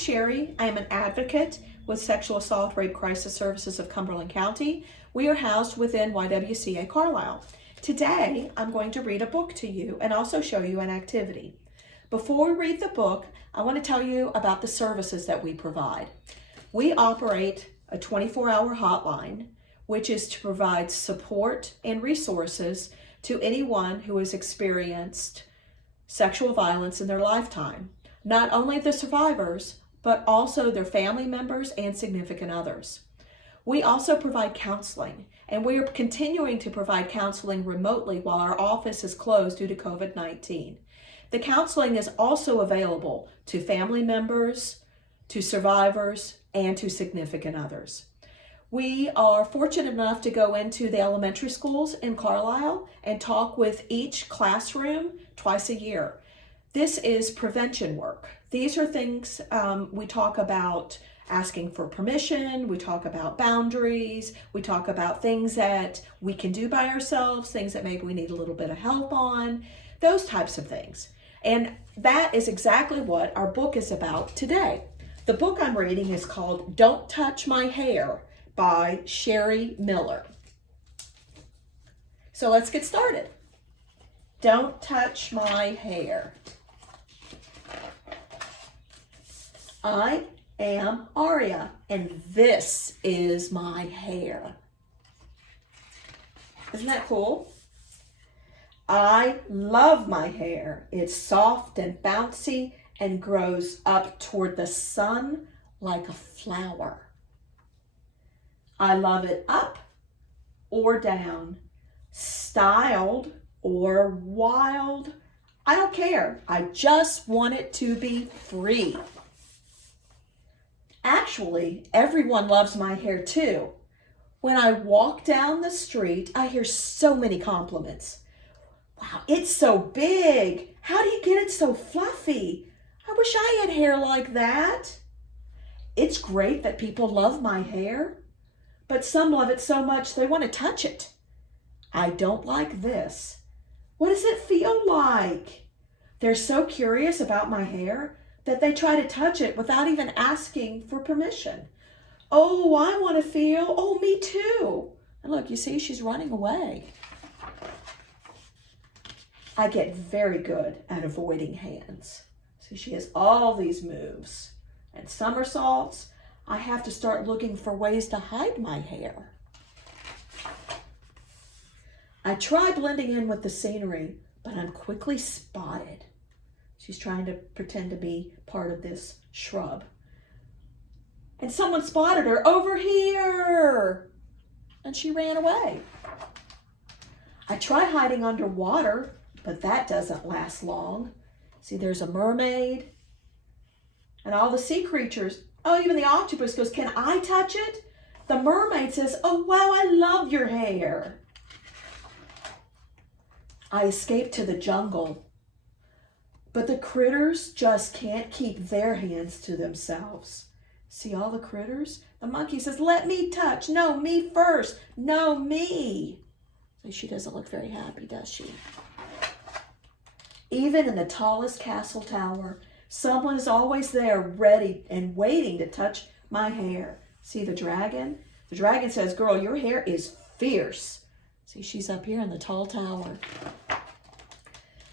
Sherie. I am an advocate with Sexual Assault Rape Crisis Services of Cumberland County. We are housed within YWCA Carlisle. Today, I'm going to read a book to you and also show you an activity. Before we read the book, I want to tell you about the services that we provide. We operate a 24-hour hotline, which is to provide support and resources to anyone who has experienced sexual violence in their lifetime. Not only the survivors, but also their family members and significant others. We also provide counseling, and we are continuing to provide counseling remotely while our office is closed due to COVID-19. The counseling is also available to family members, to survivors, and to significant others. We are fortunate enough to go into the elementary schools in Carlisle and talk with each classroom twice a year. This is prevention work. These are things we talk about: asking for permission, we talk about boundaries, we talk about things that we can do by ourselves, things that maybe we need a little bit of help on, those types of things. And that is exactly what our book is about today. The book I'm reading is called Don't Touch My Hair by Sharee Miller. So let's get started. Don't touch my hair. I am Aria, and this is my hair. Isn't that cool? I love my hair. It's soft and bouncy and grows up toward the sun like a flower. I love it up or down, styled or wild. I don't care. I just want it to be free. Actually, everyone loves my hair too. When I walk down the street, I hear so many compliments. Wow, it's so big. How do you get it so fluffy? I wish I had hair like that. It's great that people love my hair, but some love it so much they want to touch it. I don't like this. What does it feel like? They're so curious about my hair that they try to touch it without even asking for permission. Oh, I want to feel. Oh, me too. And look, you see, she's running away. I get very good at avoiding hands. See, she has all these moves and somersaults. I have to start looking for ways to hide my hair. I try blending in with the scenery, but I'm quickly spotted. She's trying to pretend to be part of this shrub. And someone spotted her over here, and she ran away. I try hiding underwater, but that doesn't last long. See, there's a mermaid and all the sea creatures. Oh, even the octopus goes, "Can I touch it?" The mermaid says, "Oh, wow, I love your hair." I escape to the jungle, but the critters just can't keep their hands to themselves. See all the critters? The monkey says, "Let me touch." "No, me first." "No, me." So she doesn't look very happy, does she? Even in the tallest castle tower, someone is always there ready and waiting to touch my hair. See the dragon? The dragon says, "Girl, your hair is fierce." See, she's up here in the tall tower.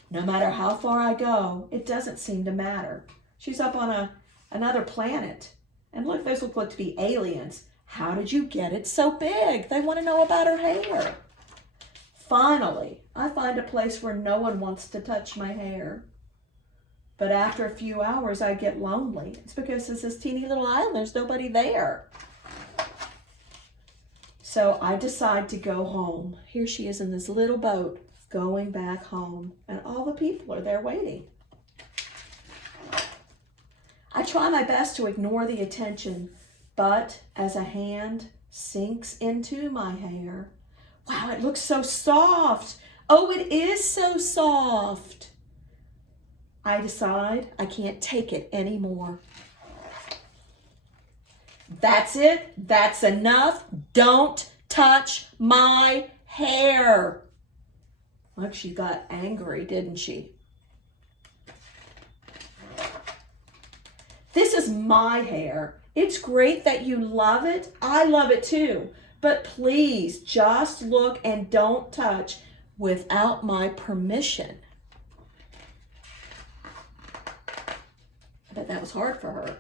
No matter how far I go, it doesn't seem to matter. She's up on another planet. And look, those look like to be aliens. How did you get it so big? They want to know about her hair. Finally, I find a place where no one wants to touch my hair. But after a few hours, I get lonely. It's because it's this teeny little island. There's nobody there. So I decide to go home. Here she is in this little boat going back home. And all the people are there waiting. I try my best to ignore the attention, but as a hand sinks into my hair, wow, it looks so soft. Oh, it is so soft. I decide I can't take it anymore. That's it. That's enough. Don't touch my hair. Look, she got angry, didn't she? This is is my hair. It's great that you love it. I love it too. But please just look and don't touch without my permission. I bet that was hard for her.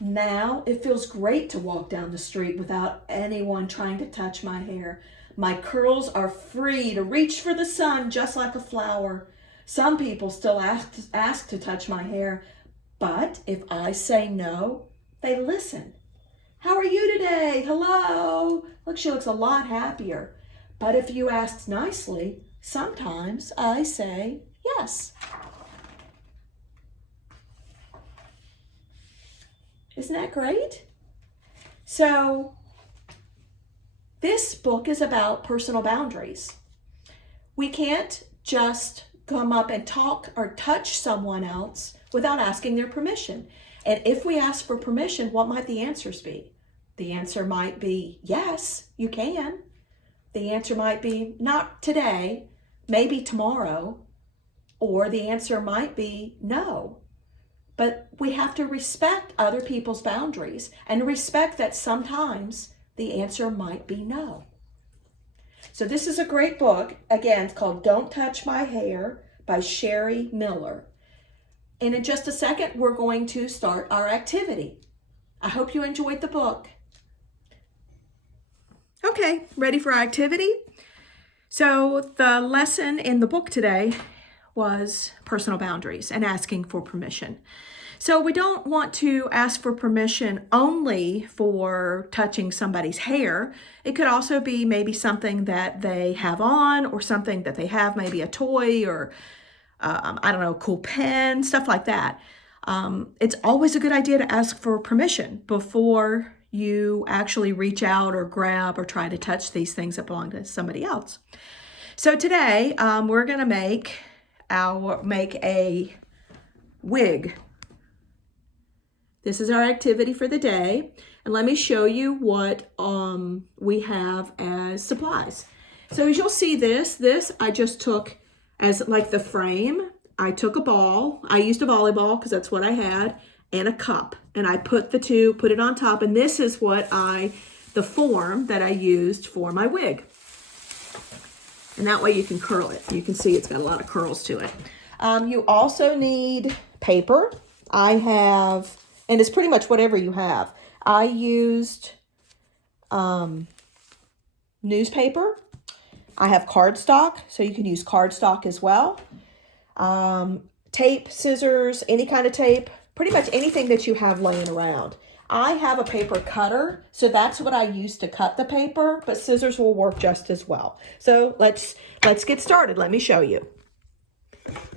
Now it feels great to walk down the street without anyone trying to touch my hair. My curls are free to reach for the sun just like a flower. Some people still ask to touch my hair, but if I say no, they listen. How are you today? Hello. Look, she looks a lot happier. But if you ask nicely, sometimes I say yes. Isn't that great? So, this book is about personal boundaries. We can't just come up and talk or touch someone else without asking their permission. And if we ask for permission, what might the answers be? The answer might be, yes, you can. The answer might be, not today, maybe tomorrow. Or the answer might be, no. But we have to respect other people's boundaries and respect that sometimes the answer might be no. So this is a great book. Again, it's called Don't Touch My Hair by Sharee Miller. And in just a second, we're going to start our activity. I hope you enjoyed the book. Okay, ready for our activity? So the lesson in the book today was personal boundaries and asking for permission. So we don't want to ask for permission only for touching somebody's hair. It could also be maybe something that they have on or something that they have, maybe a toy or I don't know, a cool pen, stuff like that. It's always a good idea to ask for permission before you actually reach out or grab or try to touch these things that belong to somebody else. So today we're going to make a wig. This is our activity for the day. And let me show you what we have as supplies. So as you'll see this I just took as like the frame. I took a ball. I used a volleyball because that's what I had, and a cup. And I put it on top. And this is the form that I used for my wig. And that way you can curl it. You can see it's got a lot of curls to it. You also need paper. And it's pretty much whatever you have. I used newspaper. I have cardstock, so you can use cardstock as well. Tape, scissors, any kind of tape, pretty much anything that you have laying around. I have a paper cutter, so that's what I use to cut the paper, but scissors will work just as well. So let's get started. Let me show you.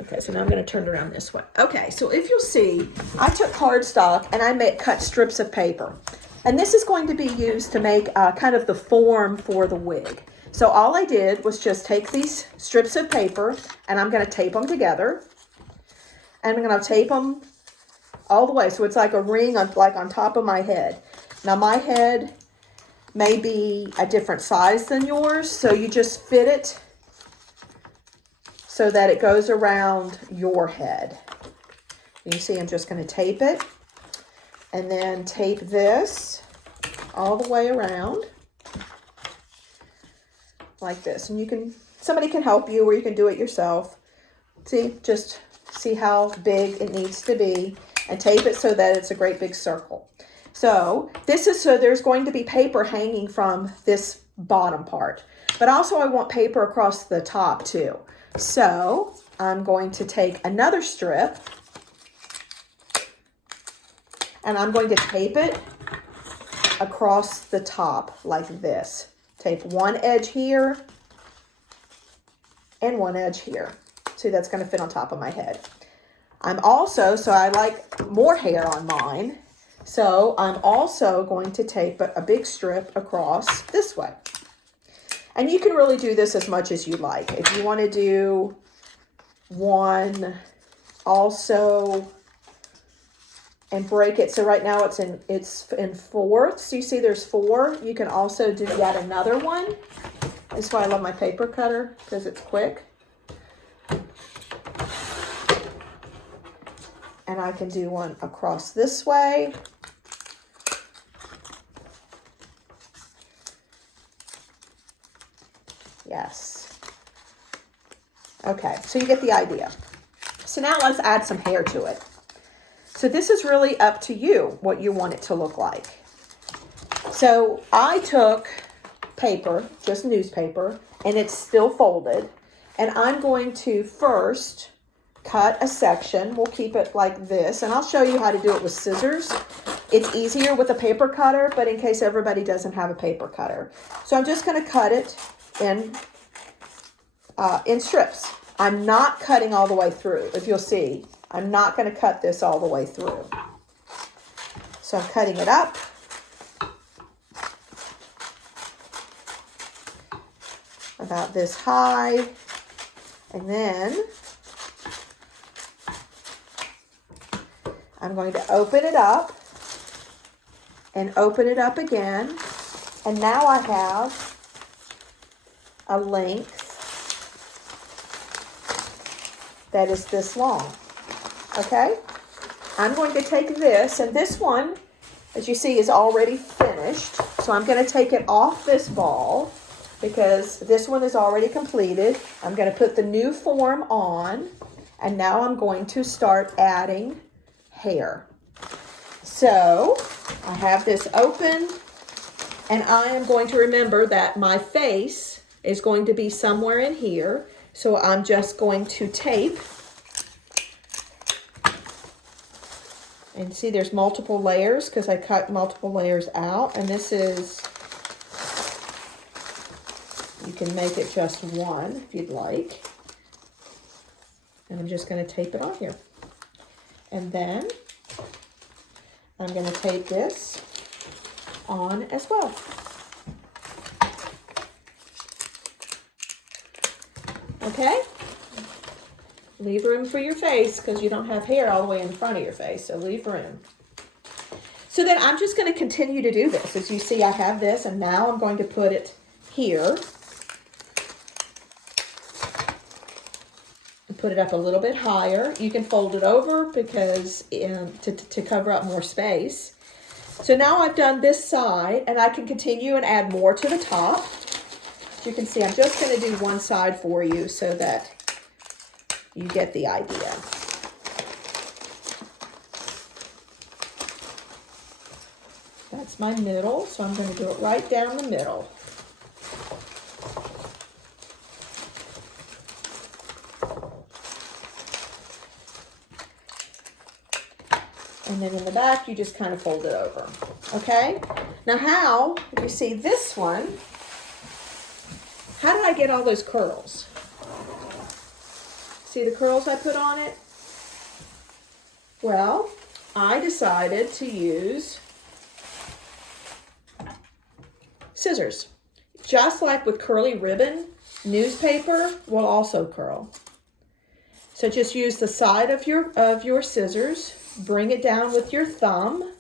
Okay, so now I'm going to turn it around this way. Okay, so if you'll see, I took cardstock and I cut strips of paper. And this is going to be used to make kind of the form for the wig. So all I did was just take these strips of paper and I'm going to tape them together. And I'm going to tape them all the way. So it's like a ring on top of my head. Now my head may be a different size than yours. So you just fit it so that it goes around your head. You see, I'm just going to tape it and then tape this all the way around like this. And somebody can help you or you can do it yourself. See, just see how big it needs to be and tape it so that it's a great big circle. So there's going to be paper hanging from this bottom part, but also I want paper across the top too. So I'm going to take another strip and I'm going to tape it across the top like this. Tape one edge here and one edge here. See, that's going to fit on top of my head. So I like more hair on mine. So I'm also going to tape a big strip across this way. And you can really do this as much as you like. If you want to do one also and break it. So right now it's in fourths. You see there's 4. You can also do yet another one. That's why I love my paper cutter, because it's quick. And I can do one across this way. Yes. Okay, so you get the idea. So now let's add some hair to it. So this is really up to you what you want it to look like. So I took paper, just newspaper, and it's still folded. And I'm going to first cut a section. We'll keep it like this, and I'll show you how to do it with scissors. It's easier with a paper cutter, but in case everybody doesn't have a paper cutter. So I'm just going to cut it in strips. I'm not cutting all the way through. If you'll see, I'm not going to cut this all the way through. So I'm cutting it up. About this high. And then I'm going to open it up and open it up again. And now I have a length that is this long. Okay? I'm going to take this, and this one, as you see, is already finished. So I'm going to take it off this ball because this one is already completed. I'm going to put the new form on, and now I'm going to start adding hair. So I have this open, and I am going to remember that my face is going to be somewhere in here. So I'm just going to tape. And see, there's multiple layers because I cut multiple layers out. And this is, you can make it just one if you'd like. And I'm just going to tape it on here. And then I'm going to tape this on as well. Okay? Leave room for your face because you don't have hair all the way in front of your face, so leave room. So then I'm just going to continue to do this. As you see, I have this, and now I'm going to put it here. And put it up a little bit higher. You can fold it over because to cover up more space. So now I've done this side, and I can continue and add more to the top. As you can see, I'm just going to do one side for you so that you get the idea. That's my middle, so I'm going to do it right down the middle. And then in the back, you just kind of fold it over. Okay? Now if you see this one, how did I get all those curls? See the curls I put on it? Well, I decided to use scissors. Just like with curly ribbon, newspaper will also curl. So just use the side of your scissors, bring it down with your thumb.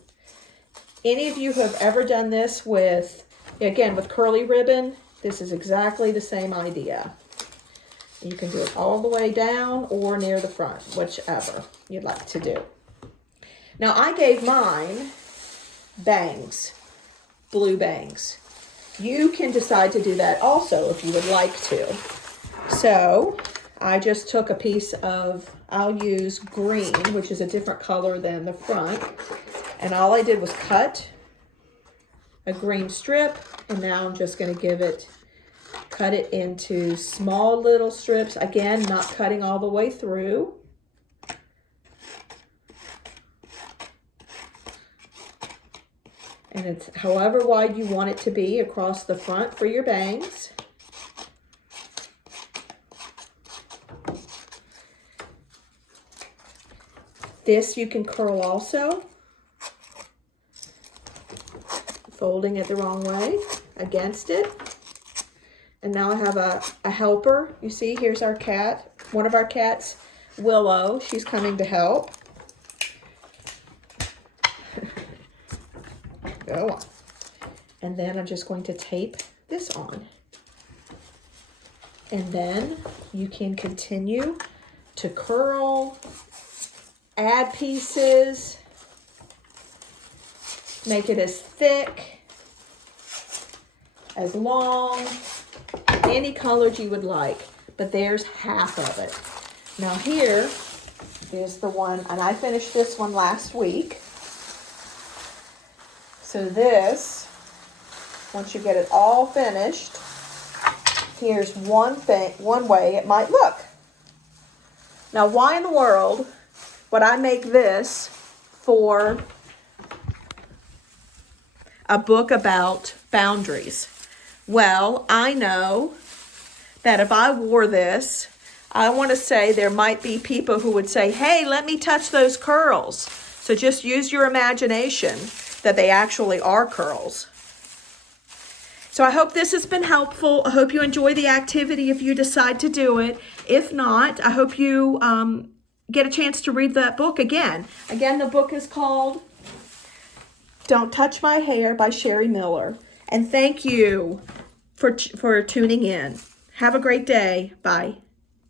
Any of you who have ever done this with, again, with curly ribbon, this is exactly the same idea. You can do it all the way down or near the front, whichever you'd like to do. Now I gave mine bangs, blue bangs. You can decide to do that also if you would like to. So I just took a piece of, I'll use green, which is a different color than the front. And all I did was cut a green strip, and now I'm just going to cut it into small little strips. Again, not cutting all the way through. And it's however wide you want it to be across the front for your bangs. This you can curl also. Folding it the wrong way against it. And now I have a helper. You see, here's our cat. One of our cats, Willow, she's coming to help. Go on. And then I'm just going to tape this on. And then you can continue to curl add pieces, make it as thick, as long, any colors you would like. But there's half of it. Now here is the one, and I finished this one last week. So this, once you get it all finished, here's one way it might look. Now, why in the world would I make this for a book about boundaries? Well, I know that if I wore this, I want to say there might be people who would say, hey, let me touch those curls. So just use your imagination that they actually are curls. So I hope this has been helpful. I hope you enjoy the activity if you decide to do it. If not, I hope you get a chance to read that book again. Again, the book is called Don't Touch My Hair by Sharee Miller. And thank you for tuning in. Have a great day. Bye.